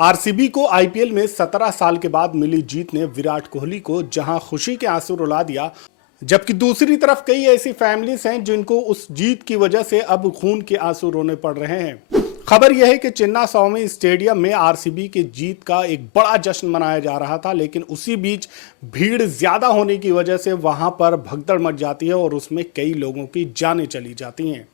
RCB को IPL में 17 साल के बाद मिली जीत ने विराट कोहली को जहां खुशी के आंसू रुला दिया, जबकि दूसरी तरफ कई ऐसी फैमिलीज हैं जिनको उस जीत की वजह से अब खून के आंसू रोने पड़ रहे हैं। खबर यह है कि चिन्नास्वामी स्टेडियम में आरसीबी की जीत का एक बड़ा जश्न मनाया जा रहा था, लेकिन उसी बीच भीड़ ज्यादा होने की वजह से वहां पर भगदड़ मच जाती है और उसमें कई लोगों की जानें चली जाती हैं।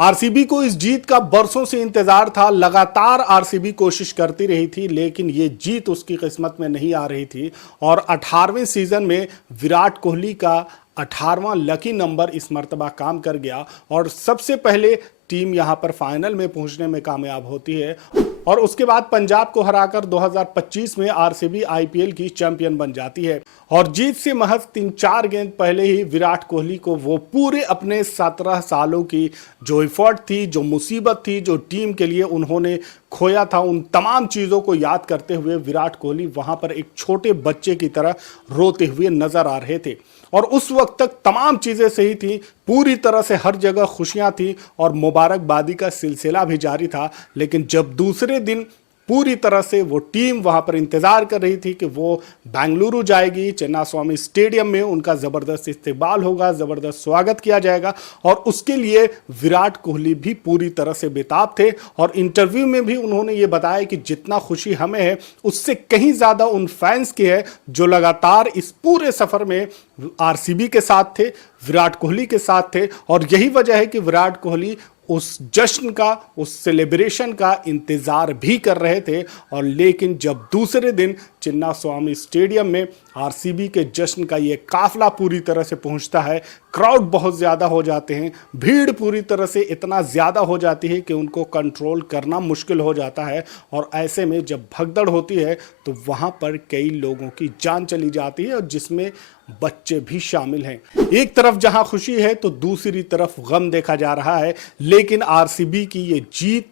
आरसीबी को इस जीत का बरसों से इंतजार था। लगातार आरसीबी कोशिश करती रही थी, लेकिन ये जीत उसकी किस्मत में नहीं आ रही थी और 18वें सीजन में विराट कोहली का 18वां लकी नंबर इस मर्तबा काम कर गया और सबसे पहले टीम यहां पर फाइनल में पहुंचने में कामयाब होती है और उसके बाद पंजाब को हराकर 2025 में आरसीबी आईपीएल की चैंपियन बन जाती है। और जीत से महज 3-4 गेंद पहले ही विराट कोहली को वो पूरे अपने 17 सालों की जो एफर्ट थी, जो मुसीबत थी, जो टीम के लिए उन्होंने खोया था, उन तमाम चीज़ों को याद करते हुए विराट कोहली वहां पर एक छोटे बच्चे की तरह रोते हुए नजर आ रहे थे। और उस वक्त तक तमाम चीज़ें सही थी, पूरी तरह से हर जगह खुशियां थी और मुबारकबादी का सिलसिला भी जारी था। लेकिन जब दूसरे दिन पूरी तरह से वो टीम वहां पर इंतजार कर रही थी कि वो बेंगलुरु जाएगी, चिन्नास्वामी स्टेडियम में उनका जबरदस्त इस्तकबाल होगा, जबरदस्त स्वागत किया जाएगा और उसके लिए विराट कोहली भी पूरी तरह से बेताब थे। और इंटरव्यू में भी उन्होंने ये बताया कि जितना खुशी हमें है उससे कहीं ज्यादा उन फैंस की है जो लगातार इस पूरे सफर में आरसीबी के साथ थे, विराट कोहली के साथ थे। और यही वजह है कि विराट कोहली उस जश्न का, उस सेलिब्रेशन का इंतजार भी कर रहे थे। और लेकिन जब दूसरे दिन चिन्नास्वामी स्टेडियम में आरसीबी के जश्न का ये काफिला पूरी तरह से पहुंचता है, क्राउड बहुत ज़्यादा हो जाते हैं, भीड़ पूरी तरह से इतना ज़्यादा हो जाती है कि उनको कंट्रोल करना मुश्किल हो जाता है। और ऐसे में जब भगदड़ होती है तो वहाँ पर कई लोगों की जान चली जाती है और जिसमें बच्चे भी शामिल हैं। एक तरफ जहां खुशी है तो दूसरी तरफ गम देखा जा रहा है। लेकिन आरसीबी की ये जीत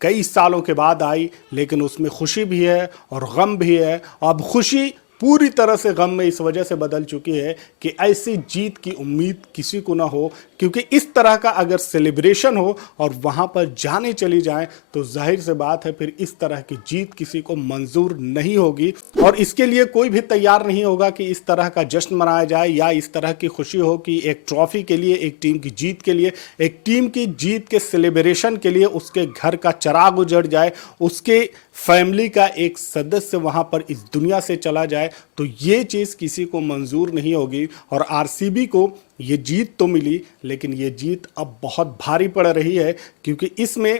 कई सालों के बाद आई, लेकिन उसमें खुशी भी है और गम भी है। अब खुशी पूरी तरह से गम में इस वजह से बदल चुकी है कि ऐसी जीत की उम्मीद किसी को ना हो, क्योंकि इस तरह का अगर सेलिब्रेशन हो और वहां पर जाने चली जाएं तो जाहिर से बात है फिर इस तरह की जीत किसी को मंजूर नहीं होगी और इसके लिए कोई भी तैयार नहीं होगा कि इस तरह का जश्न मनाया जाए या इस तरह की खुशी हो कि एक ट्रॉफी के लिए, एक टीम की जीत के लिए, एक टीम की जीत के सेलिब्रेशन के लिए उसके घर का चिराग उजड़ जाए, उसके फैमिली का एक सदस्य वहां पर इस दुनिया से चला जाए, तो ये चीज किसी को मंजूर नहीं होगी। और आरसीबी को ये जीत तो मिली, लेकिन ये जीत अब बहुत भारी पड़ रही है, क्योंकि इसमें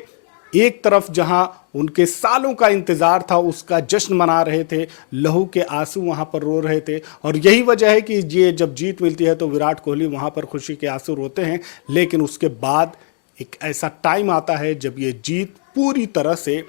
एक तरफ जहां उनके सालों का इंतजार था उसका जश्न मना रहे थे, लहू के आंसू वहां पर रो रहे थे। और यही वजह है कि ये जब जीत मिलती है तो विराट कोहली वहां पर खुशी के आंसू रोते हैं। लेकिन उसके बाद एक ऐसा टाइम आता है जब ये जीत पूरी तरह से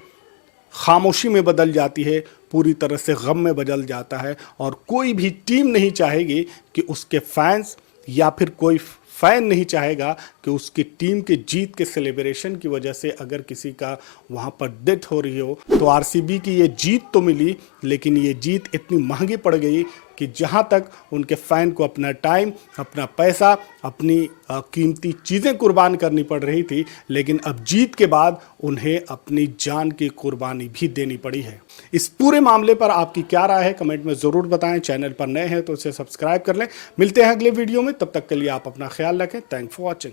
खामोशी में बदल जाती है, पूरी तरह से गम में बदल जाता है और कोई भी टीम नहीं चाहेगी कि उसके फैंस या फिर कोई फैन नहीं चाहेगा कि उसकी टीम के जीत के सेलिब्रेशन की वजह से अगर किसी का वहाँ पर डेथ हो रही हो। तो आरसीबी की ये जीत तो मिली, लेकिन ये जीत इतनी महंगी पड़ गई कि जहाँ तक उनके फ़ैन को अपना टाइम, अपना पैसा, अपनी कीमती चीज़ें कुर्बान करनी पड़ रही थी, लेकिन अब जीत के बाद उन्हें अपनी जान की कुर्बानी भी देनी पड़ी है। इस पूरे मामले पर आपकी क्या राय है कमेंट में ज़रूर बताएं। चैनल पर नए हैं तो इसे सब्सक्राइब कर लें। मिलते हैं अगले वीडियो में, तब तक के लिए आप अपना ख्याल रखें। Thanks for watching.